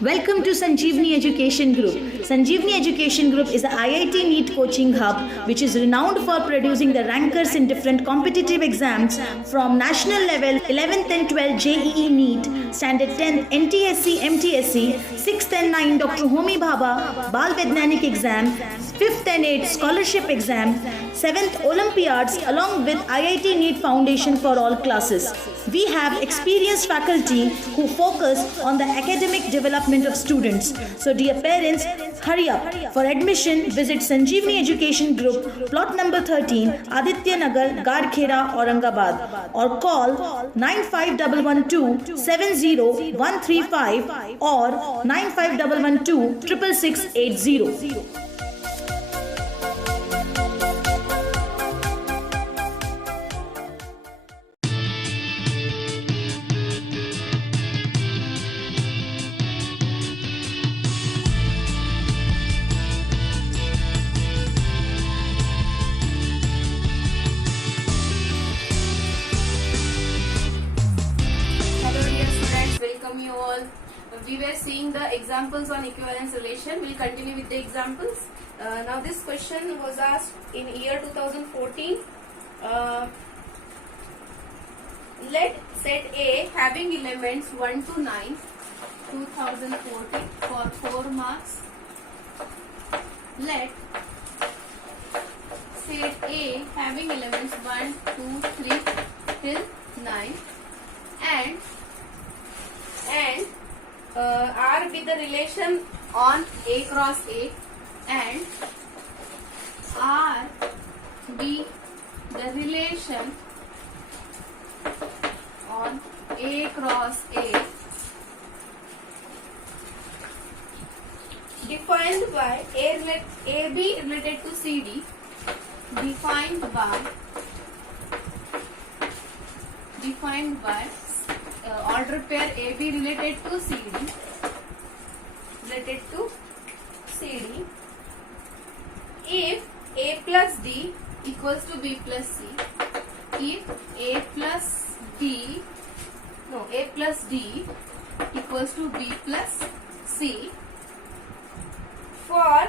Welcome to Sanjeevani Education Group. Sanjeevani Education Group is a IIT NEET coaching hub which is renowned for producing the rankers in different competitive exams from national level 11th and 12th JEE NEET, Standard 10 NTSC MTSC, 6th and 9 Dr. Homi Bhabha Bal Vaidyanik exam, 5th and 8th scholarship exam, 7th Olympiads along with IIT NEET Foundation for all classes. We have experienced faculty who focus on the academic development of students. So dear parents, hurry up. For admission, visit Sanjeevani Education Group, plot number 13, Aditya Nagar, Gadkhera, Aurangabad, or call 95112 70135 or 95112 66680. Welcome you all. We were seeing the examples on equivalence relation. We'll continue with the examples. Now this question was asked in year 2014. Let set A having elements 1 to 9, 2014 for 4 marks. Let set A having elements 1, 2, 3 till 9 and R be the relation on A cross A and R be the relation on A cross A defined by AB related to CD defined by order pair AB related to CD if A plus D equals to B plus C, if A plus D equals to B plus C, for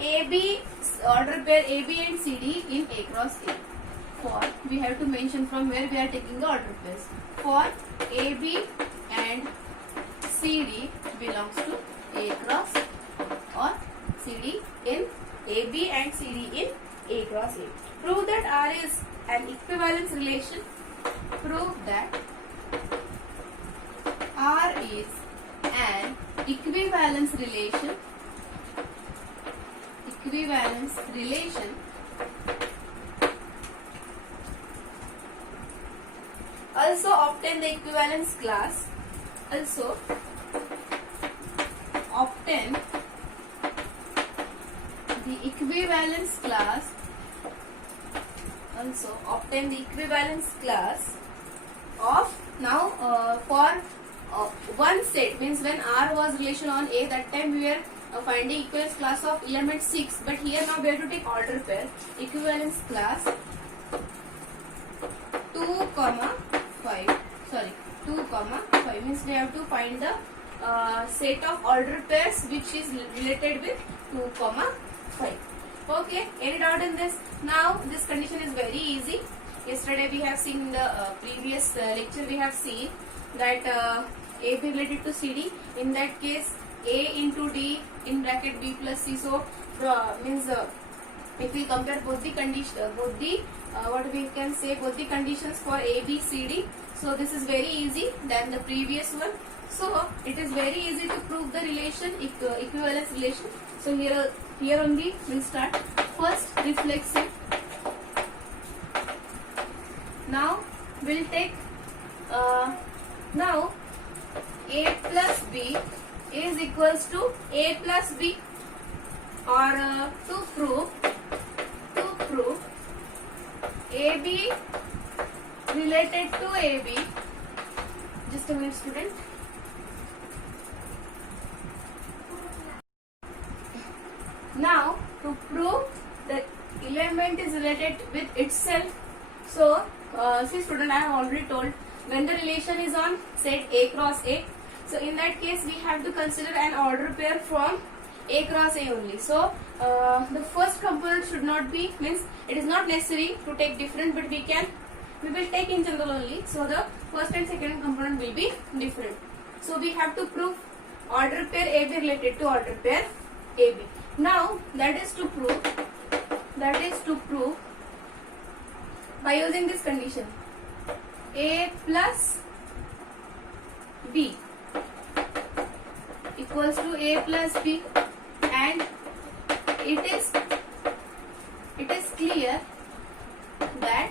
AB order pair AB and CD in A cross A. For we have to mention from where we are taking the order pairs. For AB and CD belongs to A cross or CD in AB and CD in A cross A. Prove that R is an equivalence relation. Prove that R is an equivalence relation. Also obtain the equivalence class. Obtain the equivalence class of now for one set, means when R was relation on A, that time we were finding equivalence class of element 6, but here now we have to take order pair. Equivalence class 2, 5 means we have to find the set of order pairs which is related with 2, 5. Okay, any doubt in this? Now this condition is very easy. Yesterday we have seen in the previous lecture, we have seen that AB related to CD. In that case, A into D in bracket B plus C. So means if we compare both the conditions, both the conditions for A, B, C, D. So this is very easy than the previous one. So it is very easy to prove the relation, equivalence relation. So here only we'll start. First, reflexive. Now we'll take now A plus B is equals to A plus B, or to prove AB related to AB. Just a minute, student. Now to prove the element is related with itself, so see student, I have already told when the relation is on set A cross A, So in that case, we have to consider an order pair from A cross A only. So the first component should not be, means it is not necessary to take different, but we will take in general only. So the first and second component will be different. So we have to prove order pair AB related to order pair AB. Now that is to prove by using this condition, A plus B equals to A plus B, and it is clear that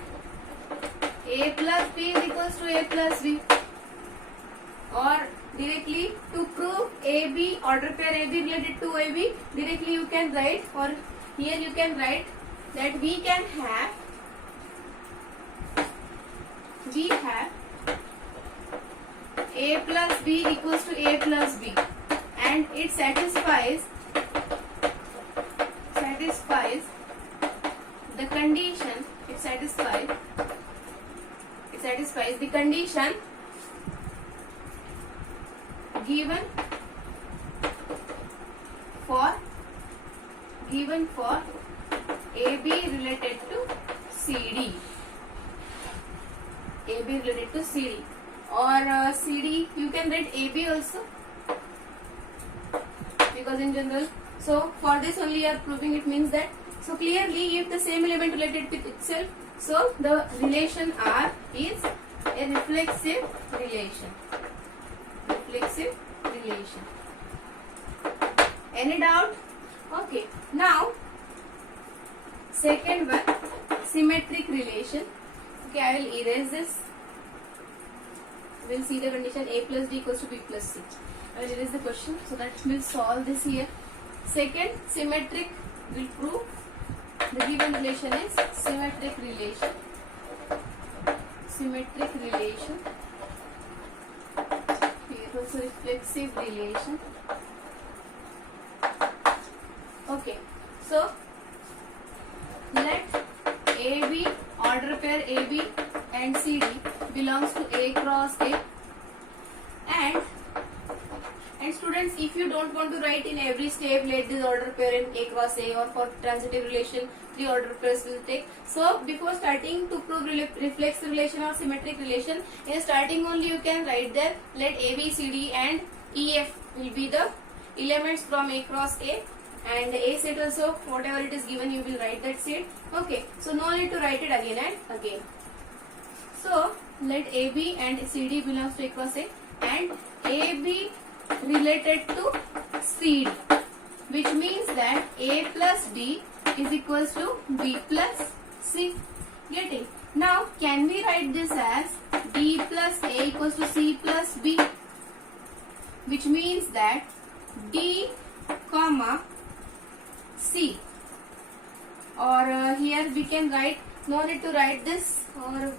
A plus B is equals to A plus B. Or directly to prove AB, order pair AB related to AB, directly you can write, or here you can write that we have A plus B equals to A plus B, and it satisfies the condition, it satisfies the condition given for AB related to CD. AB related to CD, or CD you can write AB also, because in general. So for this only you are proving, it means that, so clearly if the same element related with itself, so the relation R is a reflexive relation. Any doubt? Okay. Now second one, symmetric relation. Okay, I will erase this. We will see the condition A plus D equals to B plus C. I will erase the question so that we will solve this here. Second, symmetric will prove the given relation is symmetric relation. Here also reflexive relation. Okay, so let AB, order pair AB and CD belongs to A cross A, and students, if you don't want to write in every step, let this order pair in A cross A, or for transitive relation 3 order pairs will take. So before starting to prove reflexive relation or symmetric relation, in starting only you can write there, let A, B, C, D and E, F will be the elements from A cross A, and A set also, whatever it is given you will write that set. Okay, so no need to write it again and again. So let AB and CD belongs to A cross A, and AB related to CD, which means that A plus D is equals to B plus C. Getting? Now can we write this as D plus A equals to C plus B, which means that D comma C, or here we can write, no need to write this, or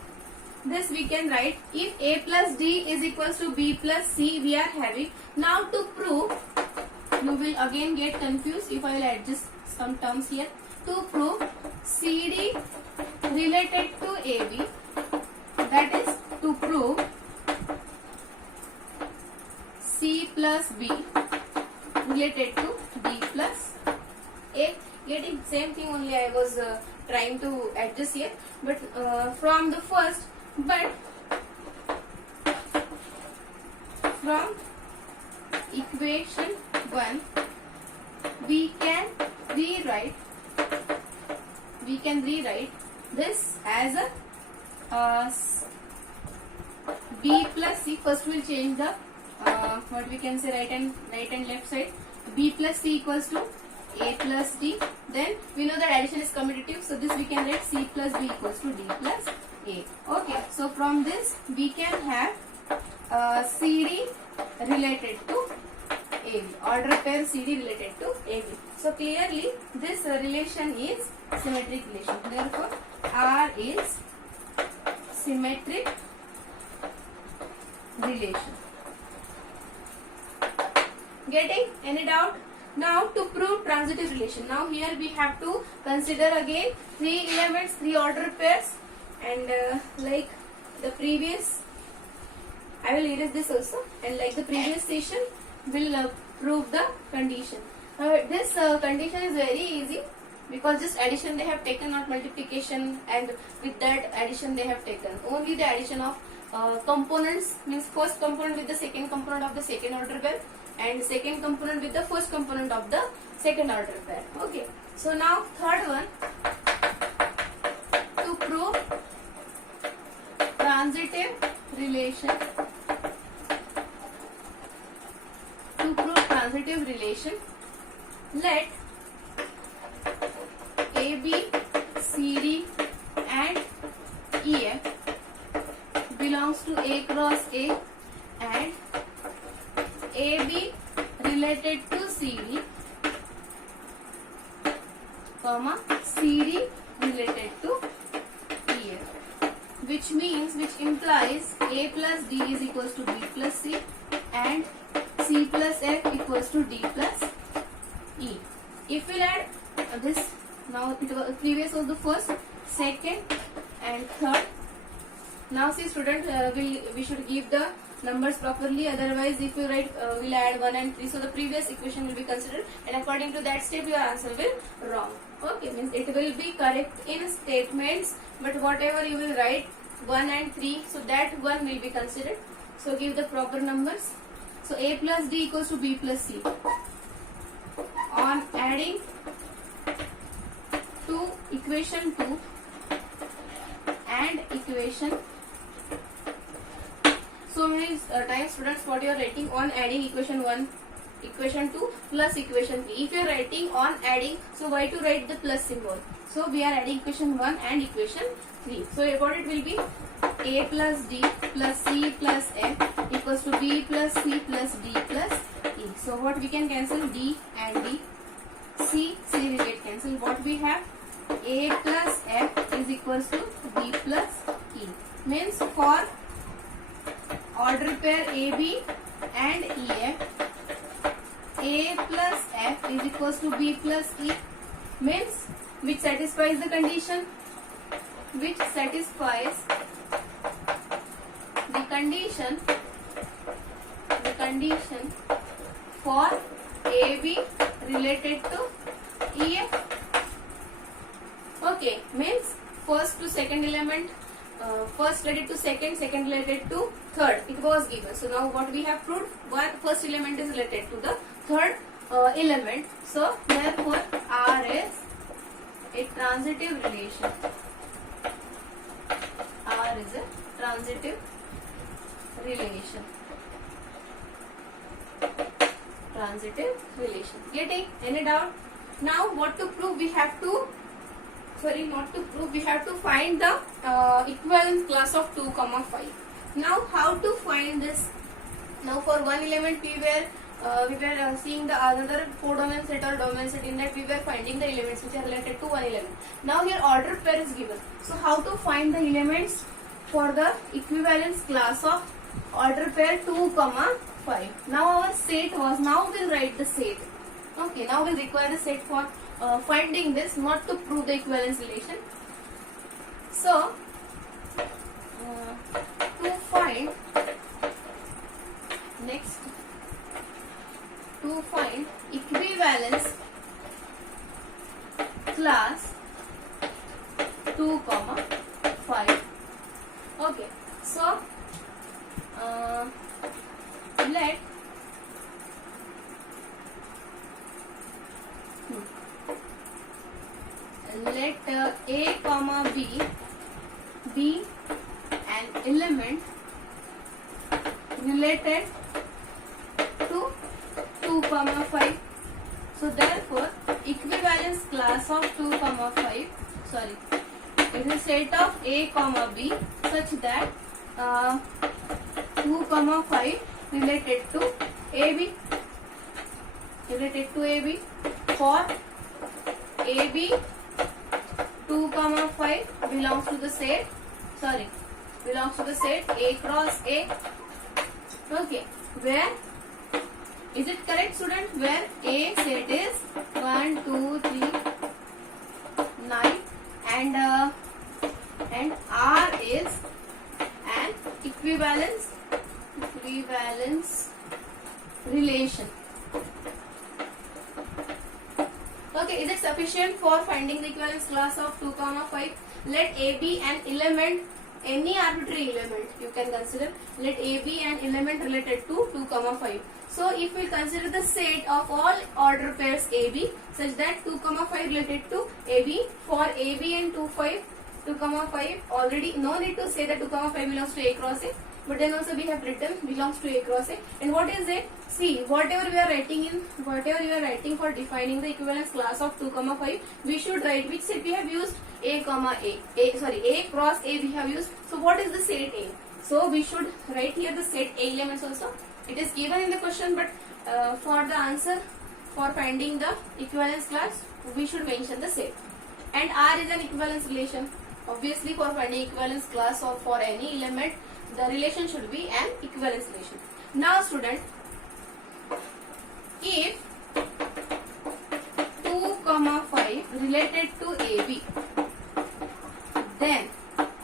this we can write, if A plus D is equals to B plus C we are having. Now to prove, you will again get confused if I will adjust some terms here. To prove CD related to AB, that is to prove C plus B related to D plus A. Getting? Same thing only I was trying to adjust here, but from the first, from equation 1 we can rewrite this as a B plus C. First we will change the what we can say, right and left side. B plus C equals to A plus D. Then we know that addition is commutative, so this we can write C plus B equals to D plus A. Okay, so from this we can have CD related to AB, order pair CD related to AB. So clearly this relation is symmetric relation. Therefore R is symmetric relation. Getting? Any doubt? Now to prove transitive relation. Now here we have to consider again 3 elements, 3 order pairs, and like the previous, I will erase this also. and like the previous session will prove the condition. This condition is very easy because just addition they have taken, not multiplication, and with that addition they have taken only the addition of components, means first component with the second component of the second order pair and second component with the first component of the second order pair. Okay, so now third one, to prove transitive relation, let AB, CD and EF belongs to A cross A and AB related to CD, comma CD related to EF, which implies A plus D is equals to B plus C and C plus F equals to D plus E. If we add this, now previous was the first, second and third. Now see student, we should give the numbers properly, otherwise if you write we'll add 1 and 3, so the previous equation will be considered and according to that step your answer will wrong. Okay, means it will be correct in statements, but whatever you will write 1 and 3, so that one will be considered. So give the proper numbers. So A plus D equals to B plus C. On adding to equation 2 and equation, so many times students what you are writing on adding equation 1, equation 2 plus equation 3. If you are writing on adding, so why to write the plus symbol? So we are adding equation 1 and equation 3. So what it will be? A plus D plus C plus F equals to B plus C plus D plus E. So what we can cancel? D and D. C will get cancelled. What we have? A plus F is equals to B plus E. Means for order pair AB and EF, A plus F is equals to B plus E, means which satisfies the condition, which satisfies the condition for AB related to EF. Okay, means first to second element, first related to second, second related to third, it was given. So now what we have proved? One first element is related to the third element. So therefore R is a transitive relation. R is a transitive relation. Transitive relation. Getting any doubt? Now what to prove? We have to, sorry, not to prove, we have to find the equivalence class of 2, 5. Now how to find this? Now for one element we were seeing the another codomain set or domain set, in that we were finding the elements which are related to one element. Now here order pair is given. So how to find the elements for the equivalence class of order pair 2, 5. Now our set was, now we'll write the set. Okay, now we'll require the set for finding this, not to prove the equivalence relation. So to find, next, to find equivalence class 2, 5. Okay, so let A comma B be an element related to 2, 5. So therefore equivalence class of 2, 5, sorry, is a set of A comma B such that 2, 5 related to AB, for AB 2, 5 belongs to the set, A cross A. Okay, where is it correct, student? Where A set is 1, 2, 3, 9 and R is an equivalence equivalence relation. Okay, is it sufficient for finding the equivalence class of 2, 5? Let A be an element, any arbitrary element you can consider. Let A be an element related to 2, 5. So if we consider the set of all order pairs AB such that 2, 5 related to AB, for AB and 2, 5, already no need to say that 2, 5 belongs to A cross A, but then also we have written belongs to A cross A. And what is A? See, whatever you are writing for defining the equivalence class of 2, 5, we should write which set we have used. A cross A we have used. So what is the set A? So we should write here the set A elements also. It is given in the question, but for the answer, for finding the equivalence class, we should mention the set. And R is an equivalence relation. Obviously, for finding equivalence class or for any element, the relation should be an equivalence relation. Now, student, if 2, 5 related to AB, then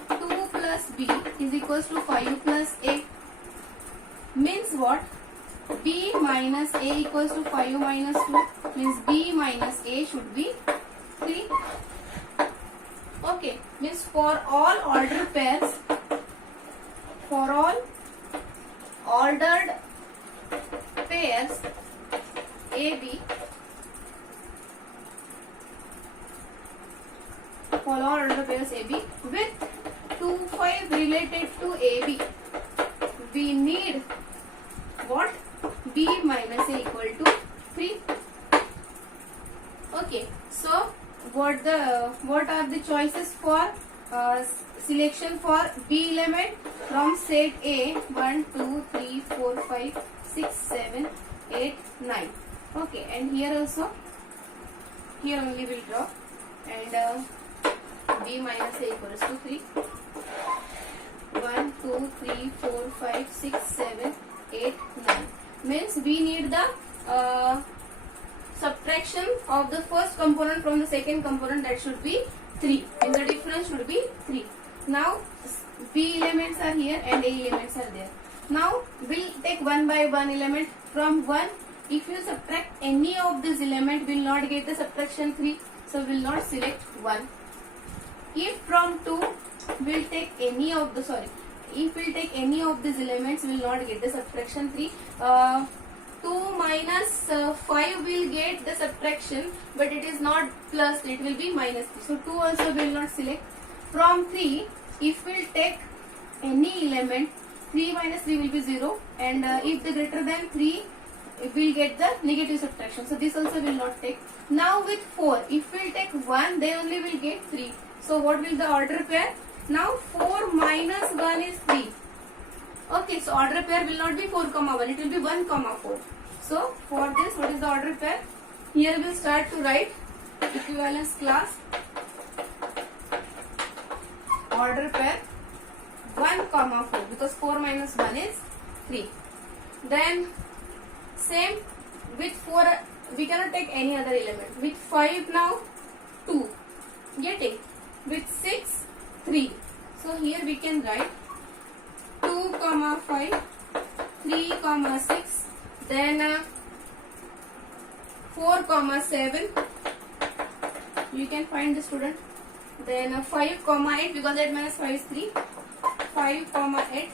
2 plus B is equals to 5 plus A. Means what? B minus A equals to 5 minus 2. Means B minus A should be 3. Okay. Means for all order pairs, for all ordered pairs AB, for all ordered pairs AB with 2, 5 related to AB, we need what? B minus A equal to 3. Okay, so what are the choices for selection for B element from set A? 1, 2, 3, 4, 5, 6, 7, 8, 9. Okay, and here also, here only we'll draw, and B minus A equals to 3. 1, 2, 3, 4, 5, 6, 7, 8, 9. Means we need the subtraction of the first component from the second component, that should be 3. And the difference should be 3. Now B elements are here and A elements are there. Now we'll take one by one element. From 1, if you subtract any of this element, will not get the subtraction 3. So we'll not select 1. If from 2, we'll take any of the, if we'll take any of these elements, will not get the subtraction 3. 2 minus 5 will get the subtraction, but it is not plus 3, it will be minus 3. So 2 also will not select. From 3, if we'll take any element, 3 minus 3 will be 0, and if the greater than 3, we'll get the negative subtraction. So this also will not take. Now with 4, if we'll take 1, then only we'll get 3. So what will the order pair? Now 4 minus 1 is 3. Okay, so order pair will not be 4, 1, it will be 1, 4. So for this, what is the order pair? Here we will start to write equivalence class order pair 1, 4, because 4 minus 1 is 3. Then same with 4, we cannot take any other element. With 5 now, 2. Getting? With 6, 3. So here we can write 2, 5, 3, 6, then 4, 7. You can find the student. Then 5, 8, because 8 minus 5 is 3. 5, 8.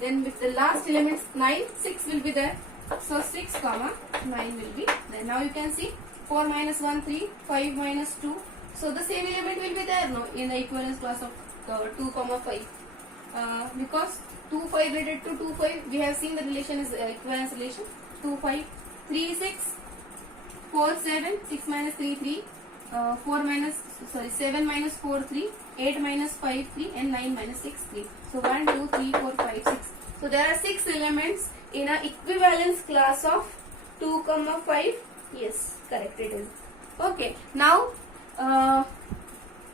Then with the last elements 9, 6 will be there. So 6, 9 will be there. Now you can see 4 minus 1, 3, 5 minus 2. So the same element will be there no, in the equivalence class of 2, 5. Because 2, 5 related to 2, 5, we have seen the relation is equivalence relation. 2, 5, 3, 6, 4, 7, 6 minus 3, 3, 7 minus 4, 3, 8 minus 5, 3, and 9 minus 6, 3. So 1, 2, 3, 4, 5, 6. So there are 6 elements in a equivalence class of 2, 5. Yes, correct it is. Okay, now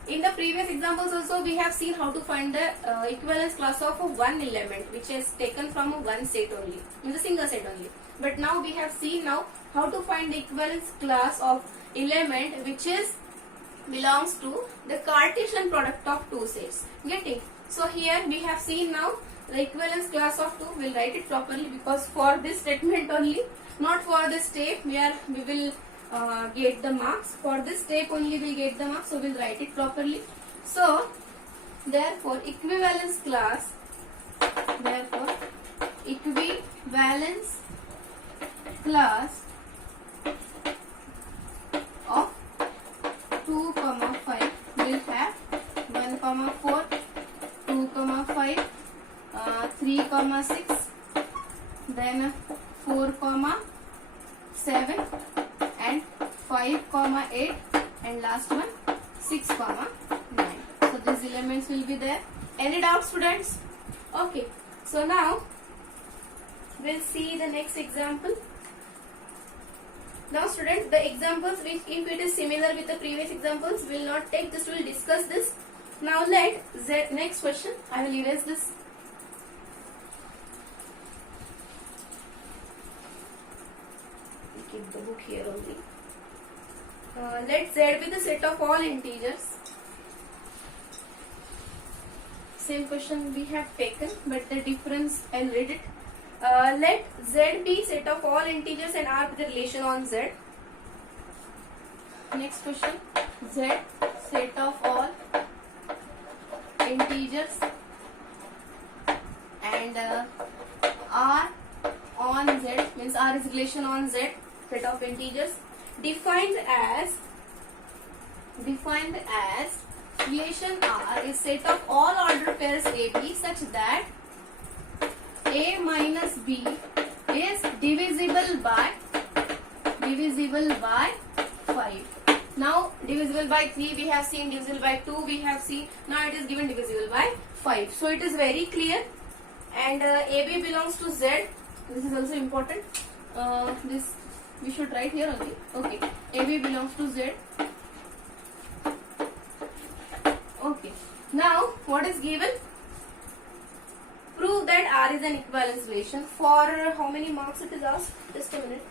in the previous examples also we have seen how to find the equivalence class of one element which is taken from one set only, in the single set only. But now we have seen now how to find the equivalence class of element which is belongs to the Cartesian product of two sets. Getting? So here we have seen now the equivalence class of 2, we'll write it properly, because for this statement only, not for the step where we will get the marks. For this step only we'll get the marks, so we'll write it properly. So therefore equivalence class, therefore equivalence class of 2, 5 will have 1, 4, 2, 5, 3, 6, then 4, 7, and 5, 8, and last one 6, 9. So these elements will be there. Any doubt, students? Okay. So now we'll see the next example. Now students, the examples which if it is similar with the previous examples, will not take this, will discuss this. Now let Z, next question, I will erase this. Keep the book here only. Let Z be the set of all integers. Same question we have taken, but the difference I'll read it. Let Z be set of all integers and R be the relation on Z. Next question, Z set of all integers and R on Z, means R is relation on Z, set of integers, defined as relation R is set of all order pairs AB such that A minus B is divisible by 5. Now divisible by 3 we have seen, divisible by 2 we have seen, now it is given divisible by 5. So it is very clear, and AB belongs to Z. This is also important. This we should write here only. Okay, AB belongs to Z. Okay. Now what is given? Prove that R is an equivalence relation. For how many marks it is asked? Just a minute.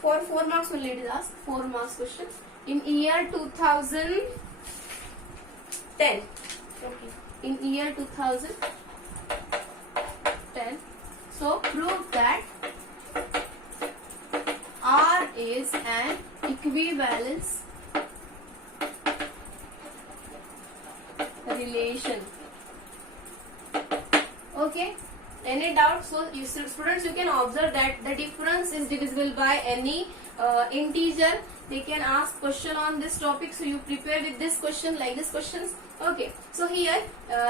For 4 marks only it is asked. 4 marks question in year 2010. Okay. In year 2010. So prove that R is an equivalence relation. Okay. Any doubt? So you students, you can observe that the difference is divisible by any integer. They can ask question on this topic, so you prepare with this question, like this questions. Okay. So here,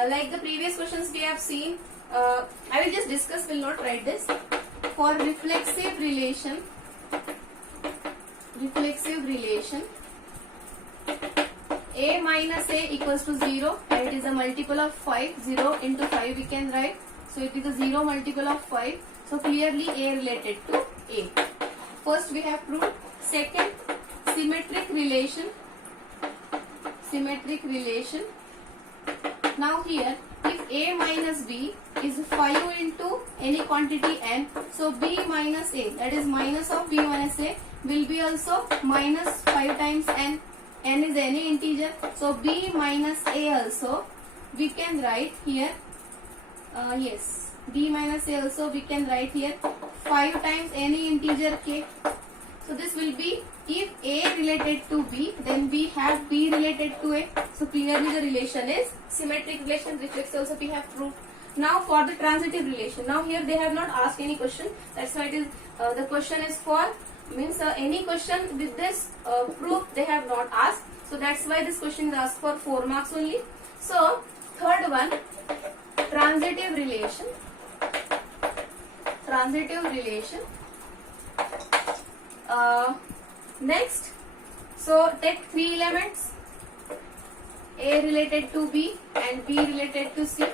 like the previous questions we have seen, I will just discuss, will not write this. For reflexive relation, A minus A equals to 0, and it is a multiple of 5. 0 into 5 we can write. So it is a 0 multiple of 5. So clearly A related to A. First we have proved. Second, symmetric relation. Now here, if A minus B is 5 into any quantity n, so B minus A, that is minus of B minus A, will be also minus 5 times n. N is any integer, so B minus A also we can write here. Yes, B minus A also we can write here 5 times any integer k. So this will be, if A related to B, then we have B related to A. So clearly the relation is symmetric relation. Reflexive also we have proved. Now for the transitive relation. Now here they have not asked any question. That's why it is the question is for, means any question with this proof they have not asked. So that's why this question is asked for 4 marks only. So third one, transitive relation. Next, so take 3 elements, A related to B and B related to C.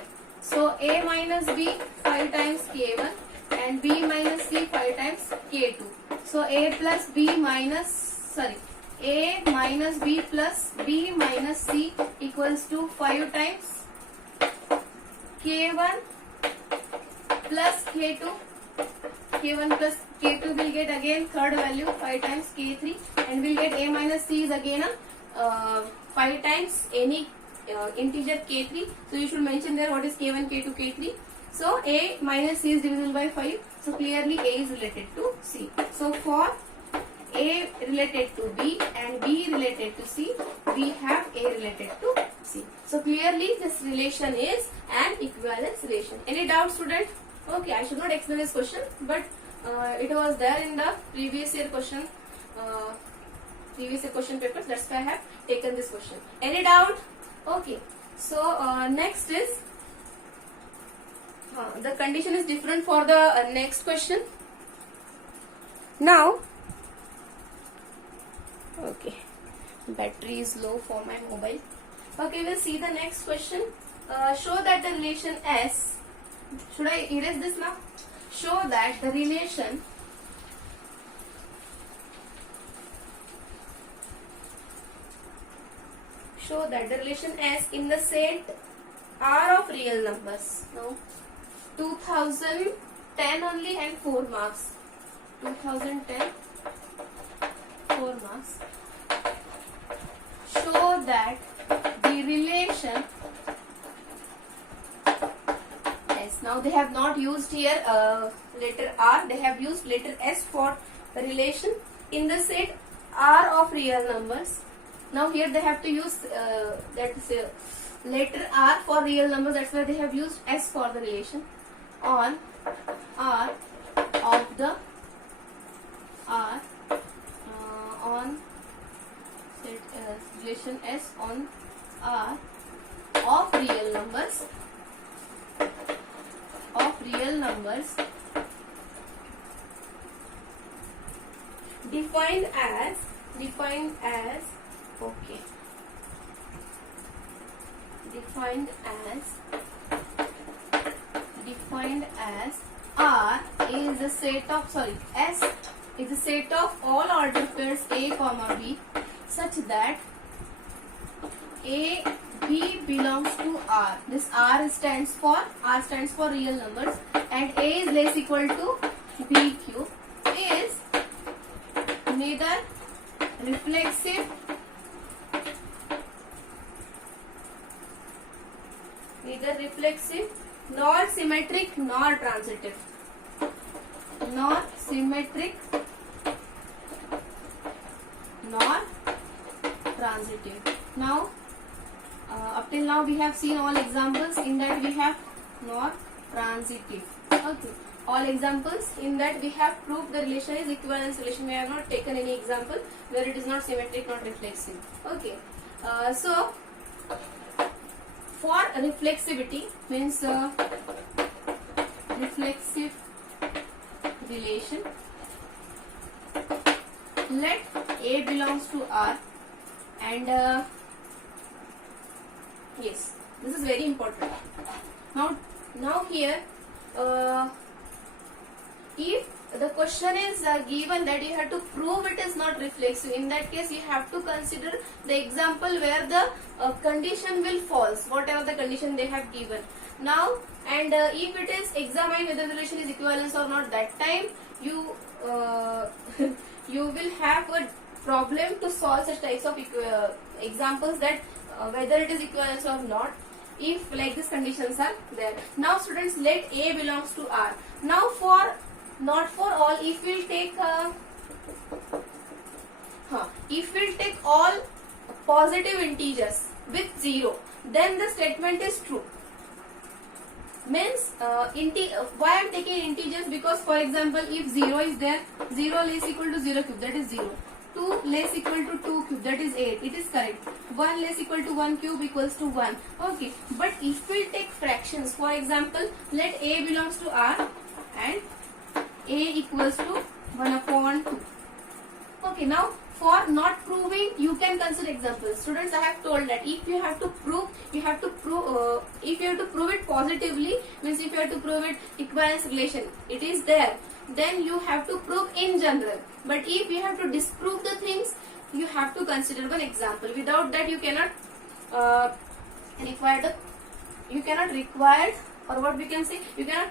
So A minus B 5 times K1 and B minus C 5 times K2. So A plus B minus, A minus B plus B minus C equals to 5 times K1 plus K2. K1 plus K2 will get again third value 5 times K3, and we'll get A minus C is again 5 times any integer k3. So you should mention there what is k1, k2, k3. So a minus c is divisible by 5. So clearly a is related to c. So for a related to b and b related to c, we have a related to c. So clearly this relation is an equivalence relation. Any doubt, student? Okay, I should not explain this question, but it was there in the previous year question papers. That's why I have taken this question. Any doubt? Okay. So next is the condition is different for the next question. Now, okay, battery is low for my mobile. Okay, we'll see the next question. Show that the relation S. Should I erase this now? Show that the relation S in the set R of real numbers. Now 2010 only and 4 marks. 2010 4 marks. Show that the relation S. Now they have not used here letter R. They have used letter S for the relation in the set R of real numbers. Now here they have to use letter R for real numbers. That's why they have used S for the relation on R of the on set relation S on R of real numbers defined as okay, defined as R is a set of S is a set of all order pairs A, B such that A, B belongs to R. This R stands for real numbers, and A is less equal to B cube is neither reflexive nor symmetric nor transitive. Now up till now we have seen all examples in that we have nor transitive. Okay, all examples in that we have proved the relation is equivalence relation. We have not taken any example where it is not symmetric, not reflexive. Okay, so for reflexivity means reflexive relation, let A belongs to R, and yes, this is very important. Now here if the question is given that you have to prove it is not reflexive, in that case you have to consider the example where the condition will false, whatever the condition they have given. Now, and if it is examine whether the relation is equivalence or not, that time you you will have a problem to solve such types of examples, that whether it is equivalence or not, if like these conditions are there. Now students, let A belongs to R. Now for not for all, if we'll take all positive integers with 0, then the statement is true. Means why I am taking integers, because for example if 0 is there, 0 less equal to 0 cube, that is 0. 2 less equal to 2 cube, that is 8. It is correct. 1 less equal to 1 cube equals to 1. Okay, but if we take fractions, for example, let A belongs to R and A equals to 1 upon 2. Okay, now for not proving, you can consider examples. Students, I have told that if you have to prove, if you have to prove it positively, means if you have to prove it equivalence relation, it is there, then you have to prove in general. But if you have to disprove the things, you have to consider one example. Without that, you cannot you cannot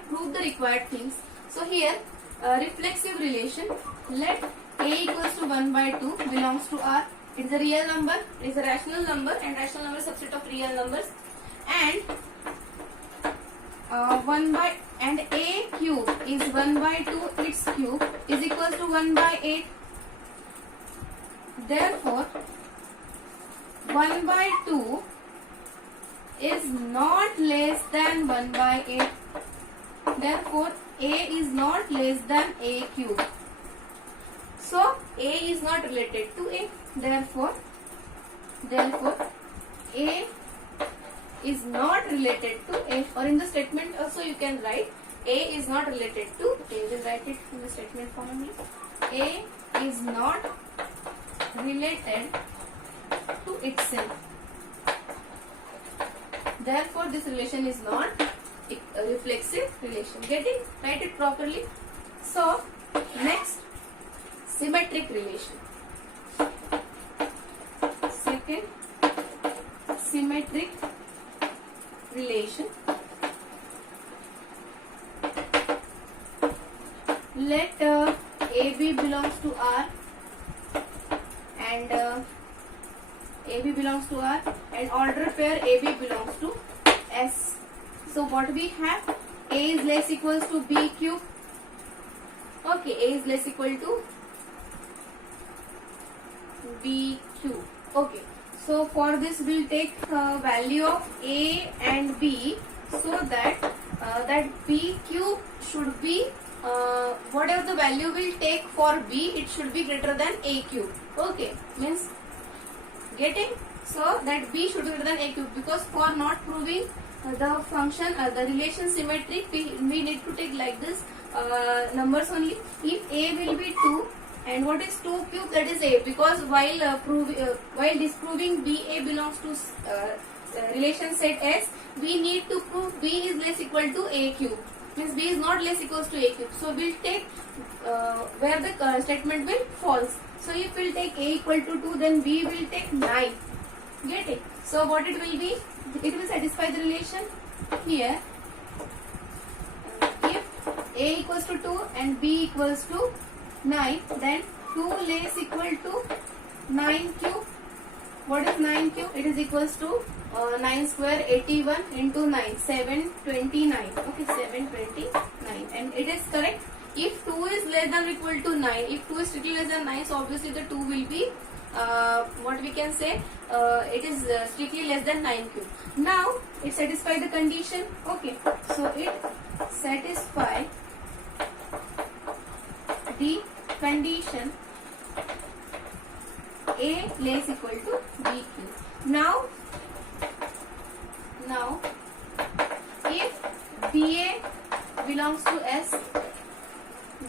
prove the required things. So here, reflexive relation, let A equals to 1 by 2 belongs to R. It is a real number, it is a rational number, and rational number is subset of real numbers. And 1 by and a cube is 1 by 2 its cube is equal to 1 by 8. Therefore, 1 by 2 is not less than 1 by 8. Therefore, a is not less than a cube. So, a is not related to a. Therefore, a is not related to a. Or in the statement also you can write a is not related to a. We'll write it in the statement form only. A is not related to itself. Therefore, this relation is not a reflexive relation. Get it? Write it properly. So, next, symmetric relation. Second, symmetric relation. Let AB belongs to R and AB belongs to R and order pair AB belongs to S. So what we have? A is less equals to B cube. Okay, A is less equal to B cube. Okay, so for this we'll take value of A and B, so that that B cube should be whatever the value we'll take for B, it should be greater than A cube. Okay, means getting, so that B should be greater than A cube, because for not proving the function the relation symmetric, we need to take like this numbers only. If A will be 2 and what is 2 cube, that is A, because while disproving BA belongs to relation set S, we need to prove B is less equal to A cube, means B is not less equals to A cube. So we'll take where the statement will false. So if we'll take A equal to 2, then B will take 9. Get it? So what it will be? It will satisfy the relation here. If A equals to 2 and B equals to 9, then 2 less equal to 9 cube. What is 9 cube? It is equals to 9 square 81 into 9, 729. Okay, 729, and it is correct. If 2 is less than or equal to 9, if 2 is strictly less than 9, so obviously the 2 will be what we can say, it is strictly less than 9 cube. Now it satisfies the condition. Okay, so it satisfies the condition A less equal to B cube. Now if BA belongs to S,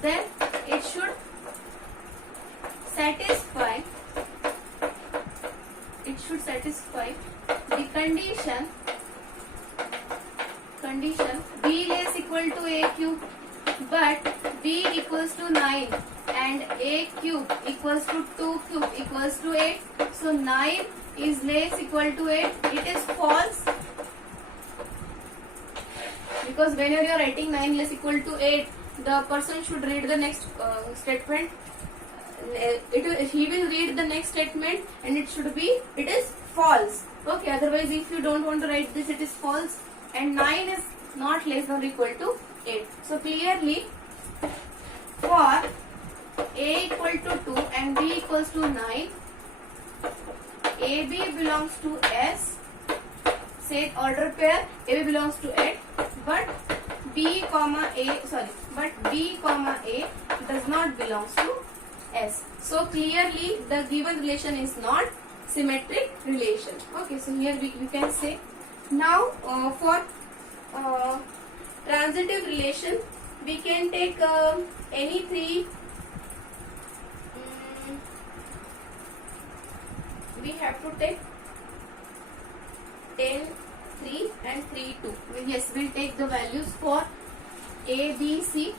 then it should satisfy the condition B less equal to A cube, but B equals to 9 and A cube equals to 2 cube equals to 8. So 9 is less equal to 8. It is false, because whenever you are writing 9 less equal to 8, the person should read the next statement. He will read the next statement and it is false. Okay, otherwise if you don't want to write this, it is false, and 9 is not less than or equal to 8. So clearly, for A equal to 2 and B equals to 9, AB belongs to S, say order pair, AB belongs to 8, but B comma A does not belongs to S. So clearly the given relation is not symmetric relation. Okay, so here we can say. Now for transitive relation, we can take any three. We have to take 10, 3 and 3, 2. Yes, we'll take the values for A, B, C.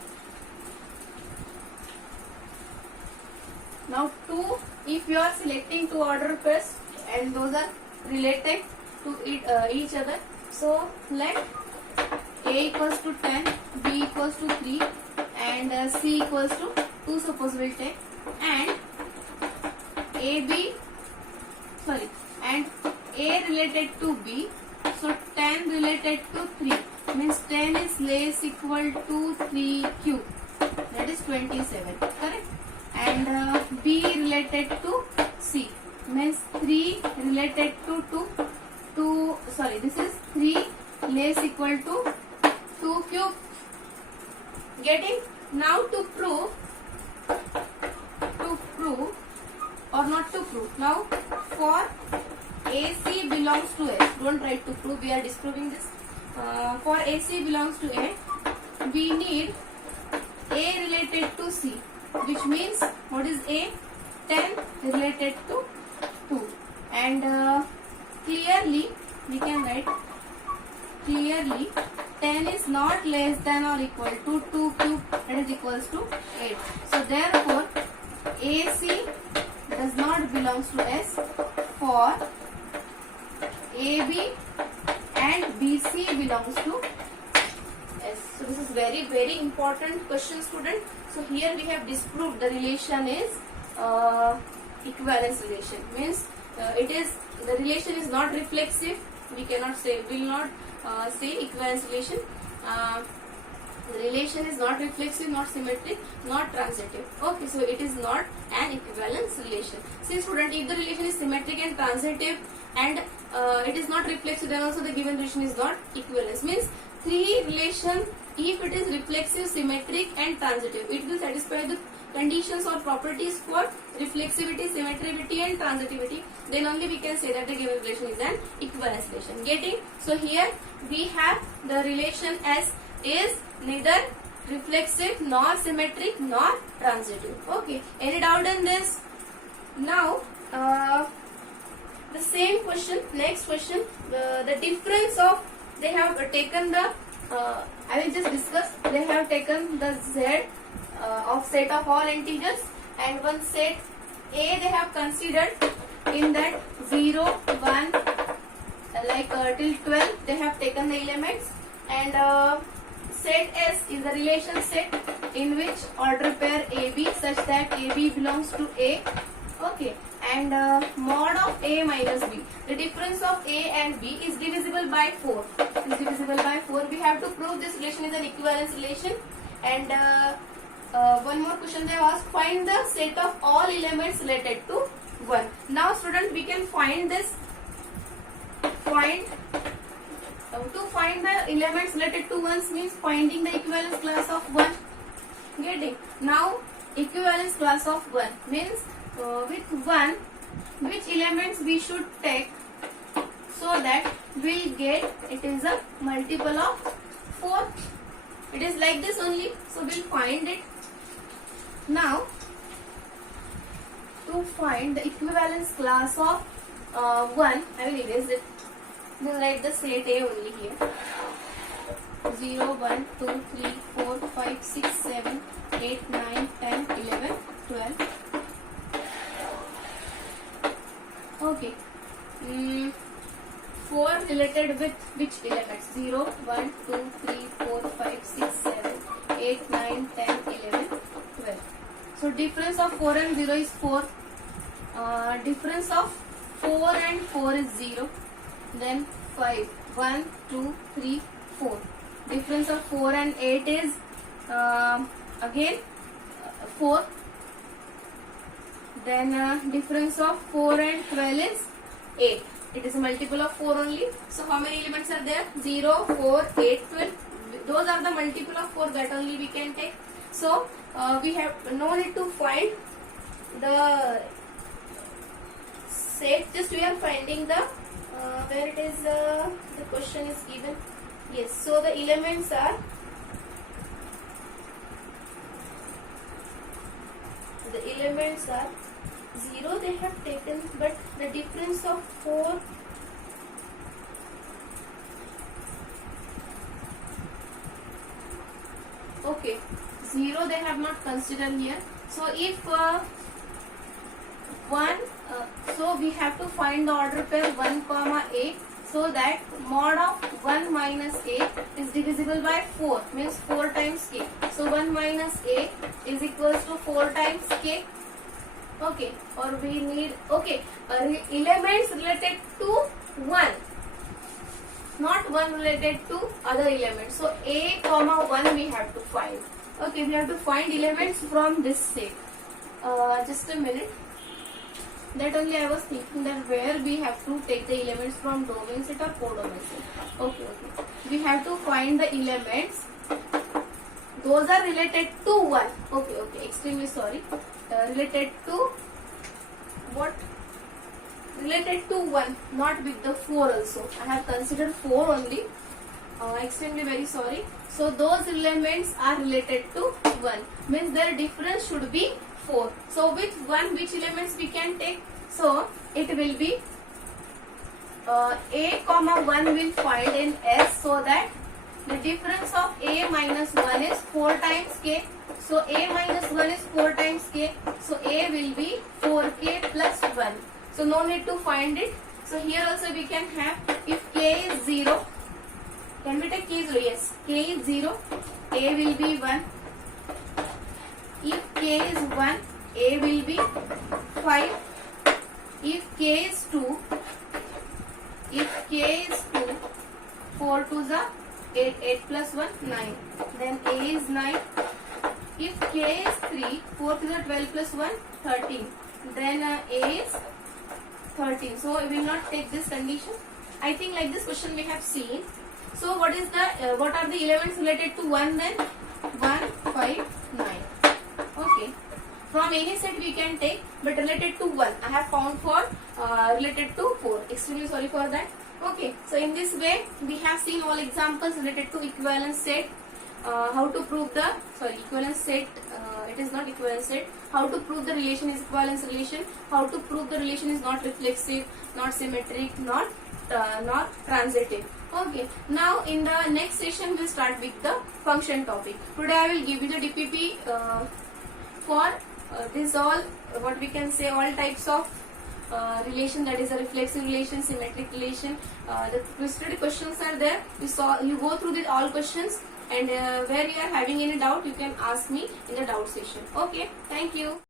Now 2, if you are selecting two order pairs and those are related to each other, so let A equals to 10, B equals to 3 and C equals to 2, suppose we'll take, and AB sorry, and A related to B. So 10 related to 3 means 10 is less equal to 3 cube. That is 27. Correct. And B related to C means 3 related to 2. Sorry, this is 3 less equal to 2 cube. Getting? Now to prove or not to prove. Now for AC belongs to S. Don't try to prove. We are disproving this. For AC belongs to A, we need A related to C, which means what is A? 10 related to 2. And clearly we can write clearly 10 is not less than or equal to 2 cube, that is equals to 8. So therefore AC does not belongs to S for AB and BC belongs to S. So this is very important question, student. So here we have disproved the relation is equivalence relation. Means it is the relation is not reflexive. We cannot say, will not say equivalence relation. The relation is not reflexive, not symmetric, not transitive. Okay, so it is not an equivalence relation. See student, if the relation is symmetric and transitive and it is not reflexive, then also the given relation is not equivalence. Means three relation, if it is reflexive, symmetric and transitive, it will satisfy the conditions or properties for reflexivity, symmetricity and transitivity, then only we can say that the given relation is an equivalence relation. Getting? So here we have the relation as is neither reflexive nor symmetric nor transitive. Okay, any doubt in this? Now the same question, next question, the difference of, they have taken the I will just discuss. They have taken the Z of set of all integers, and one set A they have considered, in that 0, 1 till 12 they have taken the elements, and set S is the relation set in which order pair AB such that AB belongs to A. Okay, and mod of A minus B. The difference of A and B is divisible by 4. Is divisible by 4. We have to prove this relation is an equivalence relation. And one more question they have asked: find the set of all elements related to 1. Now student, we can find this. To find the elements related to 1 means finding the equivalence class of 1. Getting? Now equivalence class of 1 means with 1 which elements we should take so that we'll get it is a multiple of 4. It is like this only, so we'll find it. Now to find the equivalence class of 1, I will erase it. Then write the set A only here. 0, 1, 2, 3, 4, 5, 6, 7, 8, 9, 10, 11, 12. Okay. 4 related with which elements? 0, 1, 2, 3, 4, 5, 6, 7, 8, 9, 10, 11, 12. So difference of 4 and 0 is 4. Difference of 4 and 4 is 0. Then 5. 1, 2, 3, 4. Difference of 4 and 8 is again 4. Then difference of 4 and 12 is 8. It is a multiple of 4 only. So how many elements are there? 0, 4, 8, 12. Those are the multiple of 4, that only we can take. So we have no need to find the set. Just we are finding the where it is the question is given. Yes. So the elements are 0 they have taken, but the difference of 4 okay, 0 they have not considered here. So if 1 so we have to find the order pair 1 comma A, so that mod of 1 minus A is divisible by 4, means 4 times K. So 1 minus A is equals to 4 times K. Okay, or we need, okay, elements related to 1, not 1 related to other elements. So a comma 1 we have to find. Okay, we have to find elements from this set. Just a minute. That only I was thinking that where we have to take the elements from domain set or codomain set. Okay. We have to find the elements. Those are related to 1. Okay. Extremely sorry. Related to what? Related to 1, not with the 4 also. I have considered 4 only. Extremely very sorry. So those elements are related to 1. Means their difference should be 4. So with 1, which elements we can take? So it will be a comma 1 will find in S, so that the difference of a minus 1 is 4 times k. So a minus 1 is 4 times k. So a will be 4k plus 1. So no need to find it. So here also we can have, if k is 0, can we take k is 0? Yes, k is 0, a will be 1. If k is 1, a will be 5. If k is 2, 4 to the 8 plus 1, 9. Then a is 9. If k is 3, 4 to the 12 plus 1, 13. Then a is 13. So we will not take this condition. I think like this question we have seen. So what are the elements related to 1 then? 1, 5, 9. Okay. From any set we can take, but related to 1. I have found for related to 4. Extremely sorry for that. Okay. So in this way we have seen all examples related to equivalence set. How to prove the equivalence set. It is not equivalence set. How to prove the relation is equivalence relation. How to prove the relation is not reflexive, not symmetric, not transitive. Okay. Now in the next session we'll start with the function topic. Today I will give you the DPP for this all what we can say all types of relation, that is a reflexive relation, symmetric relation. The twisted questions are there. You go through the all questions, and where you are having any doubt you can ask me in the doubt session. Okay, thank you.